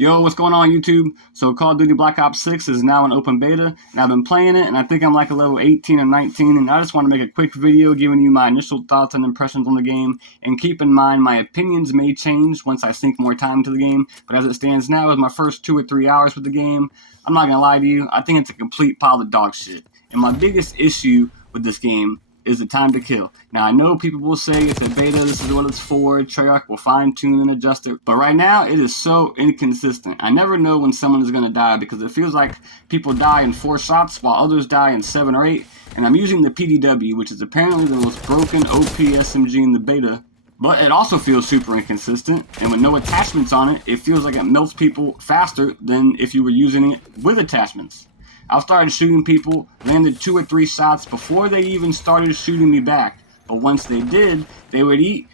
Yo, what's going on YouTube? So Call of Duty Black Ops 6 is now in open beta, and I've been playing it, and I think I'm like a level 18 or 19, and I just want to make a quick video giving you my initial thoughts and impressions on the game, and keep in mind my opinions may change once I sink more time into the game, but as it stands now, with my first 2 or 3 hours with the game, I'm not gonna lie to you, I think it's a complete pile of dog shit. And my biggest issue with this game is the time to kill. Now, I know people will say it's a beta, this is what it's for, Treyarch will fine-tune and adjust it, but right now, it is so inconsistent. I never know when someone is going to die, because it feels like people die in 4 shots, while others die in 7 or 8, and I'm using the PDW, which is apparently the most broken OP SMG in the beta, but it also feels super inconsistent, and with no attachments on it, it feels like it melts people faster than if you were using it with attachments. I started shooting people, landed 2 or 3 shots before they even started shooting me back. But once they did, they would eat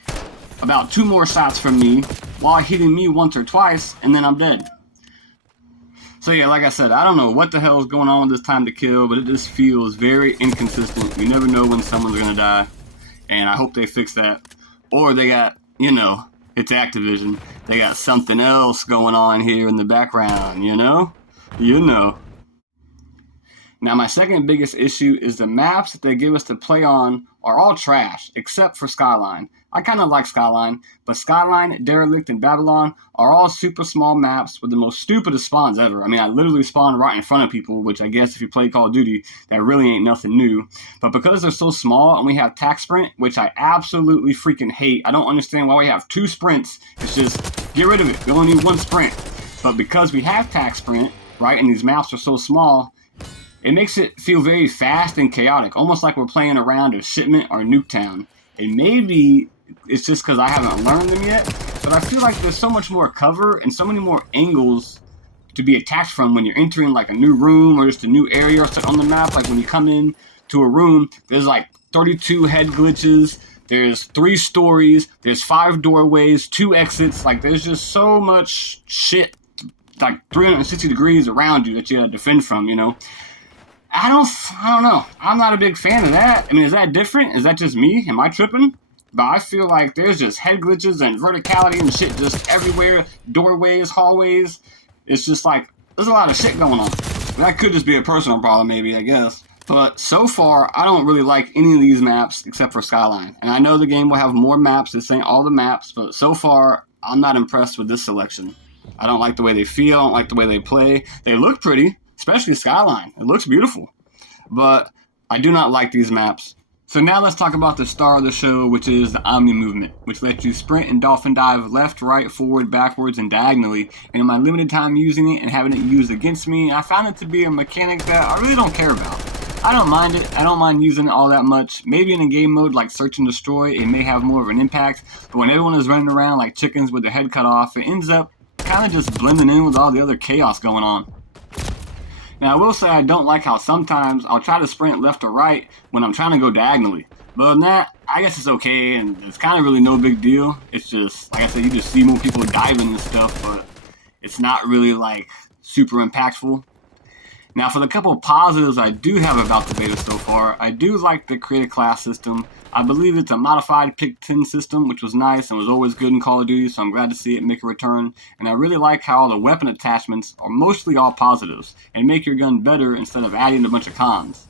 about 2 more shots from me while hitting me once or twice, and then I'm dead. So yeah, like I said, I don't know what the hell is going on with this time to kill, but it just feels very inconsistent. You never know when someone's gonna die, and I hope they fix that. Or they got, it's Activision. They got something else going on here in the background, you know? Now, my second biggest issue is the maps that they give us to play on are all trash, except for Skyline. I kind of like Skyline, but Skyline, Derelict, and Babylon are all super small maps with the most stupidest spawns ever. I mean, I literally spawn right in front of people, which I guess if you play Call of Duty, that really ain't nothing new. But because they're so small and we have tac sprint, which I absolutely freaking hate, I don't understand why we have 2 sprints. It's just, get rid of it. We only need 1 sprint. But because we have tac sprint, right, and these maps are so small, it makes it feel very fast and chaotic, almost like we're playing around a Shipment or Nuketown. And maybe it's just because I haven't learned them yet, but I feel like there's so much more cover and so many more angles to be attacked from when you're entering like a new room or just a new area or something on the map. Like when you come in to a room, there's like 32 head glitches, there's 3 stories, there's 5 doorways, 2 exits. Like there's just so much shit, like 360 degrees around you that you gotta defend from, I don't know. I'm not a big fan of that. I mean, is that different? Is that just me? Am I tripping? But I feel like there's just head glitches and verticality and shit just everywhere. Doorways, hallways. It's just like, there's a lot of shit going on. That could just be a personal problem, maybe, I guess. But so far, I don't really like any of these maps except for Skyline. And I know the game will have more maps. This ain't all the maps. But so far, I'm not impressed with this selection. I don't like the way they feel. I don't like the way they play. They look pretty. Especially Skyline. It looks beautiful. But I do not like these maps. So now let's talk about the star of the show, which is the Omni movement, which lets you sprint and dolphin dive left, right, forward, backwards, and diagonally. And in my limited time using it and having it used against me, I found it to be a mechanic that I really don't care about. I don't mind it. I don't mind using it all that much. Maybe in a game mode like Search and Destroy, it may have more of an impact. But when everyone is running around like chickens with their head cut off, it ends up kind of just blending in with all the other chaos going on. Now, I will say I don't like how sometimes I'll try to sprint left or right when I'm trying to go diagonally. But other than that, I guess it's okay, and it's kind of really no big deal. It's just, like I said, you just see more people diving and stuff, but it's not really, like, super impactful. Now, for the couple of positives I do have about the beta so far, I do like the create a class system. I believe it's a modified pick 10 system, which was nice and was always good in Call of Duty, so I'm glad to see it make a return. And I really like how all the weapon attachments are mostly all positives and make your gun better instead of adding a bunch of cons.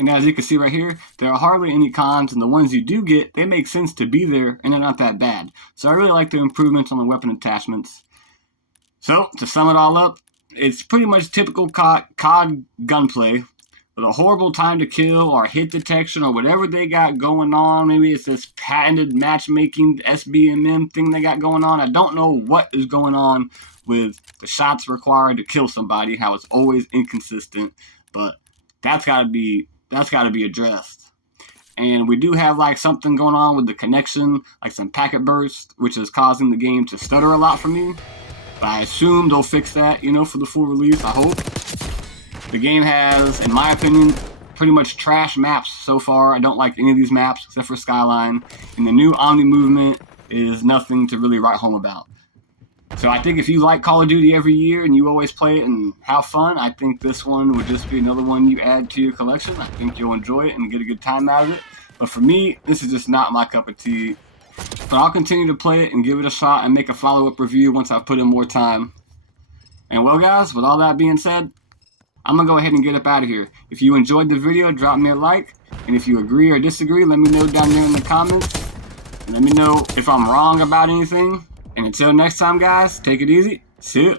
And as you can see right here, there are hardly any cons, and the ones you do get, they make sense to be there, and they're not that bad. So I really like the improvements on the weapon attachments. So, to sum it all up, it's pretty much typical COD gunplay, with a horrible time to kill or hit detection or whatever they got going on. Maybe it's this patented matchmaking SBMM thing they got going on. I don't know what is going on with the shots required to kill somebody, how it's always inconsistent, but that's gotta be addressed. And we do have like something going on with the connection, like some packet burst, which is causing the game to stutter a lot for me. But I assume they'll fix that, for the full release, I hope. The game has, in my opinion, pretty much trash maps so far. I don't like any of these maps except for Skyline. And the new Omni movement is nothing to really write home about. So I think if you like Call of Duty every year and you always play it and have fun, I think this one would just be another one you add to your collection. I think you'll enjoy it and get a good time out of it. But for me, this is just not my cup of tea. But I'll continue to play it and give it a shot and make a follow-up review once I've put in more time. And well guys, with all that being said, I'm gonna go ahead and get up out of here. If you enjoyed the video, drop me a like. And if you agree or disagree, let me know down there in the comments. And let me know if I'm wrong about anything. And until next time guys, take it easy. See ya.